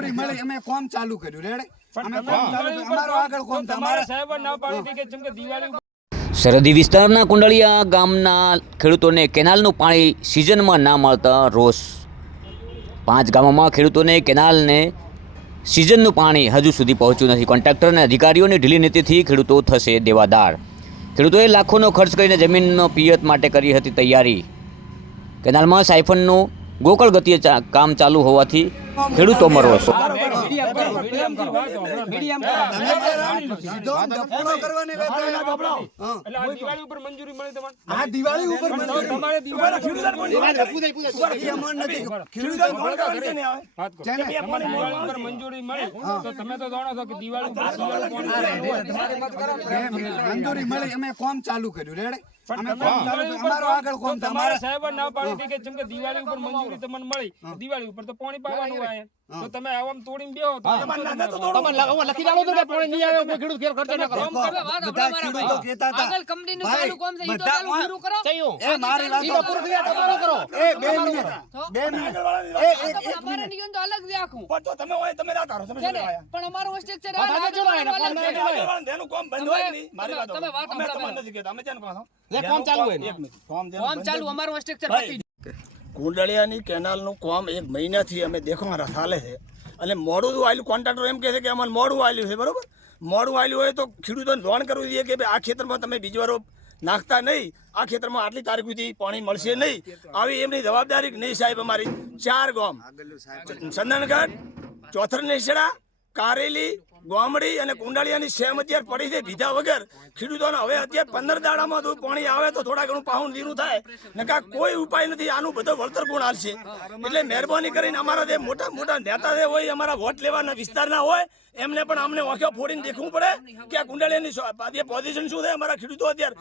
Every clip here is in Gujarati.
મંજૂરી મળી અમે કામ ચાલુ કર્યું રેડે અમે કામ ચાલુ અમારો આગળ કામ તમારા સાહેબ ના પાડી હતી કે જેમ કે દિવાળી સરહદી વિસ્તારના કુંડળિયા ગામના ખેડૂતોને કેનાલનું પાણી સિઝનમાં ના મળતા રોષ 5 ગામોમાં ખેડૂતોને કેનાલને સિઝનનું પાણી હજુ સુધી પહોંચ્યું નથી। કોન્ટ્રાક્ટર અને અધિકારીઓની ઢીલી નીતિથી ખેડૂતો થશે દેવાદાર। ખેડૂતોએ લાખોનો ખર્ચ કરીને જમીનનો પિયત માટે કરી હતી તૈયારી। કેનાલમાં સાયફનનું ગોકળ ગતિએ કામ ચાલુ હોવાથી ખેડૂતોમાં રોષ। મંજૂરી મળી અમે કામ ચાલુ કર્યું રેડે અમે કામ ચાલુ અમારો આગળ કામ તમારા સાહેબ ના પાડી હતી કે જેમ કે દિવાળી ઉપર મંજૂરી તમને મળી દિવાળી ઉપર તો પાણી પાવાનું આયા તો તમે આવામ તોડીને બેહો તો તમને લખી ડાલો તો કે પાણી નહીં આવે કોઈ ખેડૂત ઘેર ખર્ચ ના કરો બધા ખેડૂતો કહેતા હતા આગળ કંપનીનું ચાલુ કામ છે ઈ તો ચાલુ પૂરું કરો એ મારી વાત પૂરું થઈ તમારો કરો એ 2 મિનિટ અમારે નિયમ તો અલગ રાખું પણ તો તમે હોય તમે રાત આરો તમે આયા પણ અમારો સ્ટ્રક્ચર એનું કામ બંધ હોય નહીં મારી વાત તમે વાત અમે નથી કહેતા અમે જાન પાછો લે કામ ચાલુ હોય 1 મિનિટ કામ ચાલુ અમારો સ્ટ્રક્ચર પતી કુંડળિયાની કેનાલનું કામ 1 મહિનાથી અમે દેખો ચાલે છે અને મોડું આવેલું કોન્ટ્રાક્ટર એમ કહે છે કે અમારે મોડું આવેલું છે બરોબર મોડું આવેલું હોય તો ખેડૂતોને લોન કરવું જોઈએ કે ભાઈ આ ખેતરમાં તમે બીજી વાર નાખતા નહીં આ ખેતરમાં આટલી તારીખ સુધી પાણી મળશે નહીં આવી એમની જવાબદારી નહીં સાહેબ અમારી 4 ગામ ચંદનગઢ ચોથર નેસડા કારેલી ગોમડી અને કુંડાળિયાની સેમ અત્યારે પડી છે ભીધા વગર ખેડૂતોને હવે અત્યારે 15 દાડામાં જો પાણી આવે તો થોડા ઘણું પાહુન લીરું થાય નકા કોઈ ઉપાય નથી આનું બધો વળતર કોણ હાલશે એટલે મહેરબાની કરીને અમારા જે મોટા મોટા નેતા જે હોય અમારા વોટ લેવાના વિસ્તારના હોય એમને પણ અમને ઓખો ફોડીને દેખવું પડે કે આ કુંડાળિયાની પોઝિશન શું છે અમારા ખેડૂતો અત્યારે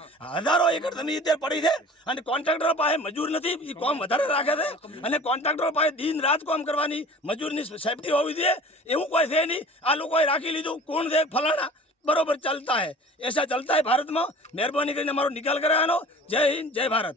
હજારો એકર જમીન અત્યારે પડી છે અને કોન્ટ્રાક્ટરો પાસે મજૂર નથી એ કામ વધારે રાખે છે અને કોન્ટ્રાક્ટરો પાસે દિન રાત કામ કરવાની મજૂરની સેફટી હોવી જોઈએ એવું કોઈ છે નહીં આ લોકોએ રાખી લીધું કોણ છે ફલાણા બરોબર ચલતા है ऐसा चलता है भारत में। मेहरबानी કરીને અમારો નિકાલ કરાવવાનો। જય હિન્દ જય ભારત।